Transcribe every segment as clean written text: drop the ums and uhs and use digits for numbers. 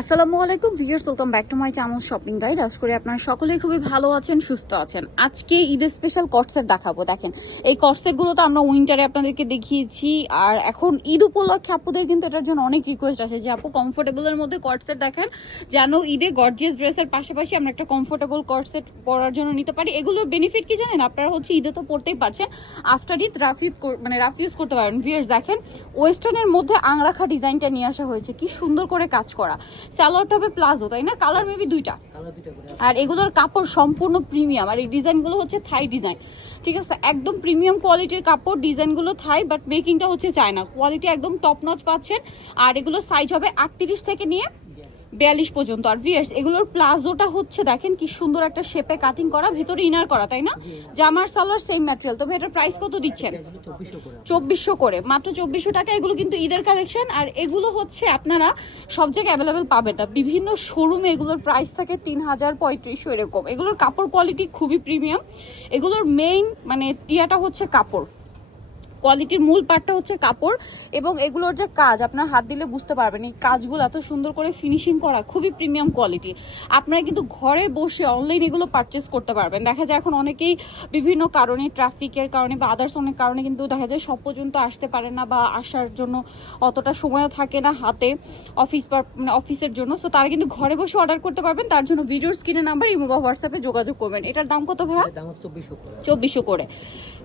আসসালামু আলাইকুম viewers, welcome back to my channel shopping guide. আশা করি আপনারা সকলেই খুবই ভালো আছেন, সুস্থ আছেন। আজকে ঈদের স্পেশাল কটসেট দেখাবো। দেখেন, এই কটসেটগুলো তো আমরা উইন্টারে আপনাদেরকে দেখিয়েছি, আর এখন ঈদ উপলক্ষে আপুদের কিন্তু এটার জন্য অনেক রিকোয়েস্ট আসে যে আপু কমফোর্টেবলের মধ্যে কটসেট দেখেন, যেন ঈদে গর্জিয়াস ড্রেসের পাশাপাশি আমরা একটা কমফোর্টেবল কটসেট পরার জন্য নিতে পারি। এগুলোর বেনিফিট কি জানেন আপনারা? হচ্ছে ঈদে তো পড়তেই পারছেন, আফটার ঈদ রাফ ইউজ করতে পারেন। ভিউয়ার্স দেখেন, ওয়েস্টার্নের মধ্যে আংরাখা ডিজাইনটা নিয়ে আসা হয়েছে, কি সুন্দর করে কাজ করা। স্যালোয়ারটা হবে প্লাজো, তাই না? কালার মেবি দুইটা, আর এগুলোর কাপড় সম্পূর্ণ প্রিমিয়াম। আর এই ডিজাইনগুলো হচ্ছে থাই ডিজাইন, ঠিক আছে? একদম প্রিমিয়াম কোয়ালিটির কাপড়, ডিজাইনগুলো থাই, বাট মেকিংটা হচ্ছে চায়না। কোয়ালিটি একদম টপ নচ পাচ্ছেন। আর এগুলো সাইজ হবে 38 থেকে নিয়ে 42 পর্যন্ত। আর ভিউয়ার্স এগুলোর প্লাজোটা হচ্ছে দেখেন কি সুন্দর একটা শেপে কাটিং করা, ভিতরে ইনার করা, তাই না? জামার সালোয়ার সেম ম্যাটেরিয়াল। তবে এটার প্রাইস কত দিচ্ছেন? 2400 করে, মাত্র 2400 টাকা। এগুলো কিন্তু ঈদের কালেকশন, আর এগুলো হচ্ছে আপনারা সব জায়গায় অ্যাভেলেবেল পাবেন না। বিভিন্ন শোরুমে এগুলোর প্রাইস থাকে 3000, 3500 এরকম। এগুলোর কাপড় কোয়ালিটি খুবই প্রিমিয়াম। এগুলোর মেইন মানে ইয়াটা হচ্ছে কাপড়, কোয়ালিটির মূল পার্টটা হচ্ছে কাপড়। এবং এগুলোর যে কাজ, আপনার হাত দিলে বুঝতে পারবেন এই কাজগুলো এত সুন্দর করে ফিনিশিং করা, খুবই প্রিমিয়াম কোয়ালিটি। আপনারা কিন্তু ঘরে বসে অনলাইন এগুলো পারচেস করতে পারবেন। দেখা যায় এখন অনেকেই বিভিন্ন কারণে, ট্রাফিকের কারণে বা আদার্স অনেক কারণে কিন্তু দেখা যায় সব পর্যন্ত আসতে পারে না, বা আসার জন্য অতটা সময়ও থাকে না হাতে অফিসের জন্য। সো তারা কিন্তু ঘরে বসে অর্ডার করতে পারবেন। তার জন্য ভিডিওর স্ক্রিনের নাম্বার ইমো বা হোয়াটসঅ্যাপে যোগাযোগ করবেন। এটার দাম কত ভাইয়া? 2400 করে,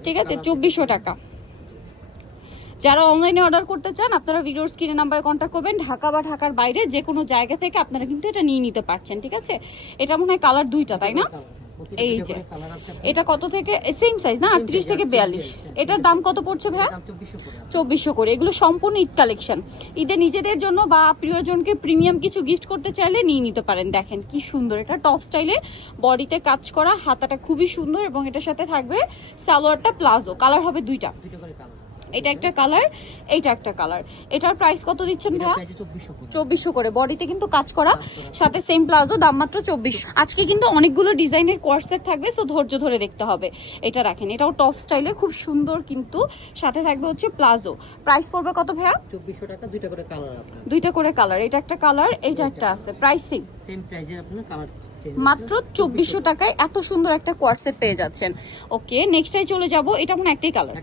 ঠিক আছে? 2400 টাকা। যারা অনলাইনে অর্ডার করতে চান আপনারা ভিডিওর স্ক্রিনে নাম্বারে কন্ট্যাক্ট করবেন। ঢাকা বা ঢাকার বাইরে যে কোনো জায়গা থেকে আপনারা কিন্তু এটা নিয়ে নিতে পারছেন, ঠিক আছে? এটা মনে হয় কালার দুইটা, তাই না? এই যে এটা কত থেকে? সেম সাইজ না, 38 থেকে 42। এটার দাম কত পড়ছে ভাইয়া? 2400 করে। এগুলো সম্পূর্ণ ঈদ কালেকশন। ঈদে নিজেদের জন্য বা প্রিয়জনকে প্রিমিয়াম কিছু গিফট করতে চাইলে নিয়ে নিতে পারেন। দেখেন কি সুন্দর, এটা টপ স্টাইলে বডিতে কাজ করা, হাতাটা খুবই সুন্দর, এবং এটার সাথে থাকবে সালোয়ারটা প্লাজো। কালার হবে দুইটা, এটা একটা কালার, এইটা একটা কালার। এটার প্রাইস কত দিচ্ছেন ভাইয়া? 2400 করে। বডিতে কিন্তু কাজ করা, সাথে সেম প্লাজো, দাম মাত্র 2400। আজকে কিন্তু অনেকগুলো ডিজাইনের কোয়ার্সেট থাকবে, সো ধৈর্য ধরে দেখতে হবে। এটা রাখেন, এটাও টপ স্টাইলে খুব সুন্দর, কিন্তু সাথে থাকবে হচ্ছে প্লাজো। প্রাইস পড়বে কত ভাইয়া? 2400 টাকা। দুইটা করে কালার আপনার, দুইটা করে কালার। এটা একটা কালার, এইটা একটা আছে। প্রাইসিং সেম প্রাইজে আপনার কালার মাত্র 2400 টাকায় এত সুন্দর একটা কোয়ার্সেট পেয়ে যাচ্ছেন। ওকে, নেক্সটটাই চলে যাব। এটা মনে একটাই কালার,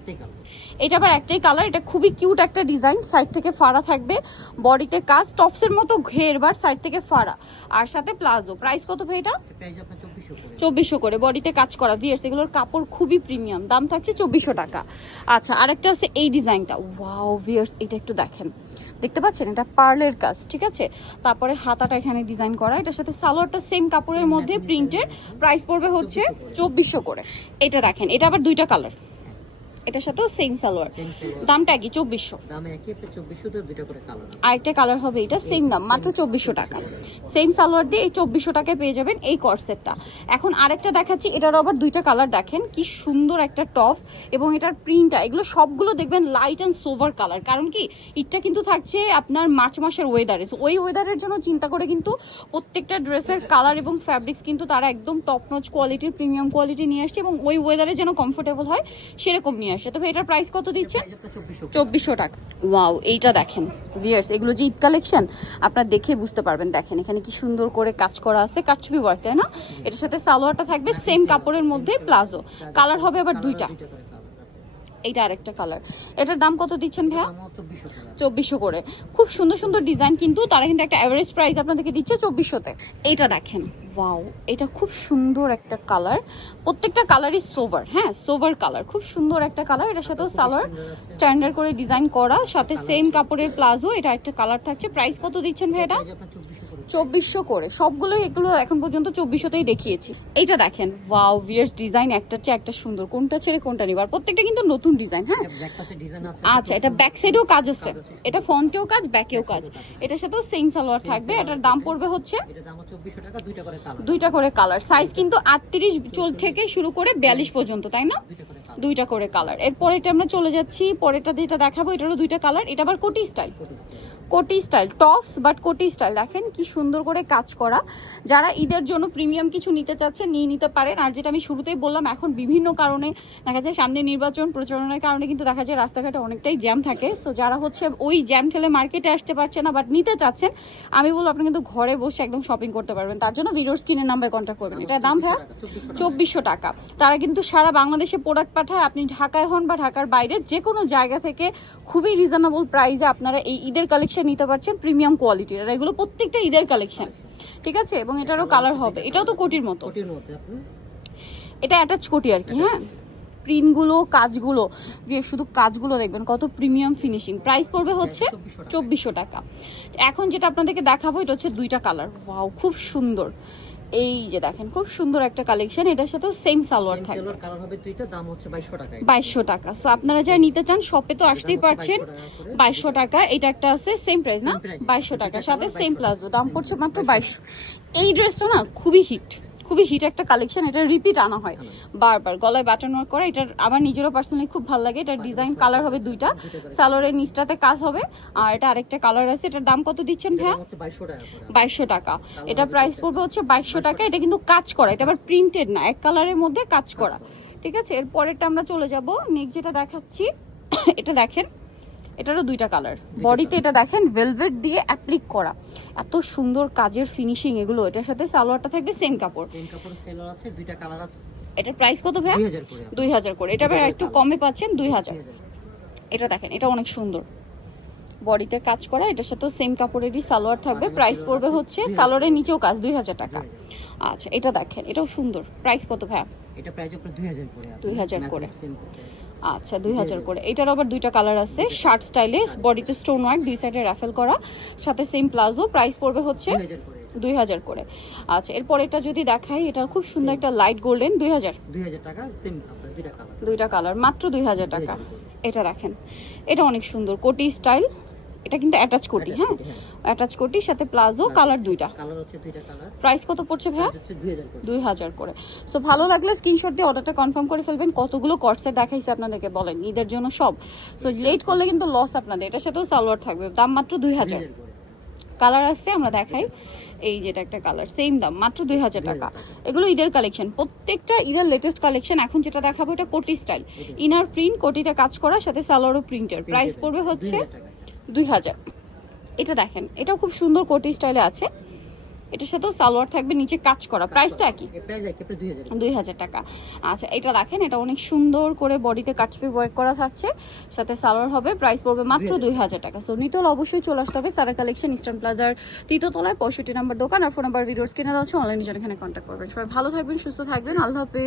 এটা আবার একটাই কালার। এটা খুবই কিউট একটা ডিজাইন, সাইড থেকে ফাড়া থাকবে, বডিতে কাজ, টপসের মতো ঘের, বার সাইড থেকে ফাড়া, আর সাথে প্লাজো। প্রাইস কত ভাই এটা? 2400 করে, বডিতে কাজ করা। ভিউয়ার্স এগুলোর কাপড় খুবই প্রিমিয়াম, দাম থাকছে 2400 টাকা। আচ্ছা, আরেকটা আছে এই ডিজাইনটা। ওয়াও ভিউয়ার্স, এটা একটু দেখেন, দেখতে পাচ্ছেন? এটা পার্লের কাজ, ঠিক আছে? তারপরে হাতাটা এখানে ডিজাইন করা, এটার সাথে সালোয়ারটা সেম কাপড়ের মধ্যে প্রিন্টের। প্রাইস পড়বে হচ্ছে 2400 করে। এটা রাখেন, এটা আবার দুইটা কালার, এটার সাথেও সেম সালোয়ার, দামটা কি? 2400। দাম একই, 2400 তে দুইটা করে কালার। আরেকটা কালার হবে, এটা সেম দাম, মাত্র 2400 টাকা। সেম সালোয়ার দিয়ে এই 2400 টাকায় পেয়ে যাবেন এই কর্সেটটা। এখন আরেকটা দেখাচ্ছি, এটারও আবার দুইটা কালার। দেখেন কি সুন্দর একটা টপস, এবং এটার প্রিন্টটা, এগুলো সবগুলো দেখবেন লাইট অ্যান্ড সোভার কালার। কারণ কি, এটা কিন্তু থাকছে আপনার মার্চ মাসের ওয়েদারে, সো ওই ওয়েদারের জন্য চিন্তা করে কিন্তু প্রত্যেকটা ড্রেসের কালার এবং ফ্যাব্রিক্স কিন্তু তারা একদম টপ নচ কোয়ালিটির, প্রিমিয়াম কোয়ালিটি নিয়ে আসছে, এবং ওই ওয়েদারে যেন কমফোর্টেবল হয় সেরকম নিয়ে আসে। তবে এটার প্রাইস কত দিচ্ছে? 2400 টাকা। ওয়াও, এইটা দেখেন ভিউয়ার্স, এগুলো যে ঈদ কালেকশন আপনারা দেখে বুঝতে পারবেন। দেখেন এখানে কি সুন্দর করে কাজ করা আছে, কাটছবি ওয়ার্ক, তাই না? এটার সাথে সালোয়ারটা থাকবে সেম কাপড়ের মধ্যে, প্লাজো। কালার হবে আবার দুইটা, এইটা আরেকটা কালার। এটার দাম কত দিচ্ছেন ভাইয়া? 2400 করে। খুব সুন্দর সুন্দর ডিজাইন, কিন্তু তারা কিন্তু একটা অ্যাভারেজ প্রাইস আপনাদেরকে দিচ্ছে 2400-তে। এইটা দেখেন, ওয়াও, এটা খুব সুন্দর একটা কালার। প্রত্যেকটা কালারই সোভার, হ্যাঁ সোভার কালার, খুব সুন্দর একটা কালার। এটার সাথেও সালোয়ার স্ট্যান্ডার্ড করে ডিজাইন করা, সাথে সেম কাপড়ের প্লাজো। এটা একটা কালার থাকছে। প্রাইস কত দিচ্ছেন ভাই এটা? 2400 করে। সবগুলো এগুলো এখন পর্যন্ত 2400-তেই দেখিয়েছি। এইটা দেখেন, ওয়াও ভিউয়ার্স, ডিজাইন একটার চেয়ে একটা সুন্দর, কোনটা ছেড়ে কোনটা নিবার। প্রত্যেকটা কিন্তু নতুন ডিজাইন, হ্যাঁ। আচ্ছা, এটা ব্যাক সাইডেও কাজ আছে, এটা ফ্রন্টেও কাজ, ব্যাকেও কাজ। এটার সাথেও সেম সালোয়ার থাকবে। এটার দাম পড়বে হচ্ছে দুইটা করে কালার। সাইজ কিন্তু 38 থেকে শুরু করে 42 পর্যন্ত, তাই না? দুইটা করে কালার। এরপর এটা আমরা চলে যাচ্ছি, পরেরটা যেটা দেখাবো, এটারও দুইটা কালার। এটা আবার কোটি স্টাইল, কোটি স্টাইল টপস বাট কোটি স্টাইল দেখেন কি সুন্দর করে কাজ করা। যারা ঈদের জন্য প্রিমিয়াম কিছু নিতে চাচ্ছেন নিয়ে নিতে পারেন। আর যেটা আমি শুরুতেই বললাম, এখন বিভিন্ন কারণে দেখা যায় সামনে নির্বাচন প্রচারণার কারণে কিন্তু দেখা যায় রাস্তাঘাটে অনেকটাই জ্যাম থাকে। সো যারা হচ্ছে ওই জ্যাম ঠেলে মার্কেটে আসতে পারছে না বাট নিতে চাচ্ছেন, আমি বলবো আপনি কিন্তু ঘরে বসে একদম শপিং করতে পারবেন। তার জন্য ভিডিওর স্ক্রিনের নাম্বারে কন্ট্যাক্ট করবেন। এটার দাম ভাইয়া 2400 টাকা। তারা কিন্তু সারা বাংলাদেশে প্রোডাক্ট পাঠায়। আপনি ঢাকায় হন বা ঢাকার বাইরে যে কোনো জায়গা থেকে খুবই রিজনেবল প্রাইসে আপনারা এই ঈদের কালেকশন নিতে পারছেন প্রিমিয়াম কোয়ালিটির। আর এগুলো প্রত্যেকটা ঈদের কালেকশন, ঠিক আছে? এবং এটারও কালার হবে, এটাও তো কোটির মতো, কোটির মধ্যে আপনি এটা অ্যাটাচ কোটি আর কি। হ্যাঁ, প্রিন্টগুলো কাজগুলো যে শুধু কাজগুলো দেখবেন কত প্রিমিয়াম ফিনিশিং। প্রাইস পড়বে হচ্ছে 2400 টাকা। এখন যেটা আপনাদেরকে দেখাবো এটা হচ্ছে দুইটা কালার। ওয়াও, খুব সুন্দর। এই যে দেখেন খুব সুন্দর একটা কালেকশন, এটার সাথে সেম সালোয়ার থাকবে। সিলভার কালার হবে দুইটা, দাম হচ্ছে 2200 টাকা। 2200 টাকা। সো আপনারা যারা নিতে চান শপে তো আসতেই পারছেন। 2200 টাকা। এটা একটা আছে সেম প্রাইস না, 2200 টাকার সাথে সেম প্লাজো, দাম পড়ছে মাত্র 2200। এই ড্রেসটা না খুবই হিট, খুবই হিট একটা কালেকশন। এটা রিপিট আনা হয় বারবার, গলায় বাটন ওয়ার্ক করা। এটার আমার নিজেরও পার্সোনালি খুব ভালো লাগে। এটার ডিজাইন কালার হবে দুইটা, সালোয়ারের নিচটাতে কাজ হবে আর এটা আরেকটা কালার আছে। এটার দাম কত দিচ্ছেন ভাইয়া? 2200 টাকা। এটা প্রাইস পড়বে হচ্ছে 2200 টাকা। এটা কিন্তু কাজ করা, এটা আবার প্রিন্টেড না, এক কালারের মধ্যে কাজ করা, ঠিক আছে? এর পরেরটা আমরা চলে যাব। নেক্সট যেটা দেখাচ্ছি এটা দেখেন, এটারও দুইটা কালার। বডিতে এটা দেখেন ভেলভেট দিয়ে অ্যাপ্লিক করা, এত সুন্দর কাজের ফিনিশিং এগুলো। এটার সাথে সালোয়ারটা থাকবে সেম কাপড়। সেম কাপড়ের সেলর আছে, দুইটা কালার আছে। এটার প্রাইস কত ভাই? 2000 করে। 2000 করে। এটা আবার একটু কমে পাচ্ছেন 2000। এটা দেখেন, এটা অনেক সুন্দর, বডিতে কাজ করা। এটার সাথে সেম কাপড়েরই সালোয়ার থাকবে। প্রাইস পড়বে হচ্ছে সালোয়ারের নিচেও কাজ 2000 টাকা। আচ্ছা, এটা দেখেন, এটাও সুন্দর। প্রাইস কত ভাই? এটা প্রাইস আপনার 2000 করে। 2000 করে। আচ্ছা, 2000 করে। এটার আবার দুইটা কালার আছে, শার্ট স্টাইলে, বডিতে স্টোন ওয়ার্ক, দুই সাইডে রাফেল করা, সাথে সেম প্লাজো। প্রাইস পড়বে হচ্ছে 2000 করে। আচ্ছা, এরপর এটা যদি দেখাই, এটা খুব সুন্দর একটা লাইট গোল্ডেন, 2000 টাকা। সেম আপনার দুইটা কালার, মাত্র 2000 টাকা। এটা দেখেন, এটা অনেক সুন্দর কোটি স্টাইল। এটা কিন্তু অ্যাটাচ কোটি। হ্যাঁ, অ্যাটাচ কোটির সাথে প্লাজো, কালার দুইটা। কালার হচ্ছে দুইটা কালার। প্রাইস কত পড়ছে ভাইয়া? 2000 করে। সো ভালো লাগলে স্ক্রিনশট দিয়ে অর্ডারটা কনফার্ম করে ফেলবেন। কতগুলো কটসেট দেখাইছে আপনাদেরকে বলেন ঈদের জন্য সব। সো লেট করলে কিন্তু লস আপনাদের। এটার সাথেও সালোয়ার থাকবে, দাম মাত্র 2000। কালার আছে আমরা দেখাই। এই যেটা একটা কালার, সেম দাম মাত্র 2000 টাকা। এগুলো ঈদের কালেকশন, প্রত্যেকটা ঈদের লেটেস্ট কালেকশন। এখন যেটা দেখাবো এটা কোটি স্টাইল, ইনার প্রিন্ট, কোটিতে কাজ করা, সাথে সালোয়ারও প্রিন্টের। প্রাইস পড়বে হচ্ছে 2000। এটা দেখেন, এটাও খুব সুন্দর কোটি স্টাইলে আছে। এটার সাথেও সালোয়ার থাকবে, নিচে কাজ করা। প্রাইস তো একই, 2000 টাকা। আচ্ছা, এটা দেখেন, এটা অনেক সুন্দর করে বডিতে কাটছপি ওয়ার্ক করা থাকছে, সাথে সালোয়ার হবে। প্রাইস পড়বে মাত্র 2000 টাকা। সো নিতে হলে অবশ্যই চলে আসতে হবে সারা কালেকশন, ইস্টার্ন প্লাজার 3য় তলায়, 65 নম্বর দোকান। আর ফোন নাম্বার ভিডিওর স্ক্রিনে দেওয়া আছে, অনলাইনে জন্য এখানে কন্ট্যাক্ট করবেন। সবাই ভালো থাকবেন, সুস্থ থাকবেন, আল্লাহ হাফেজ।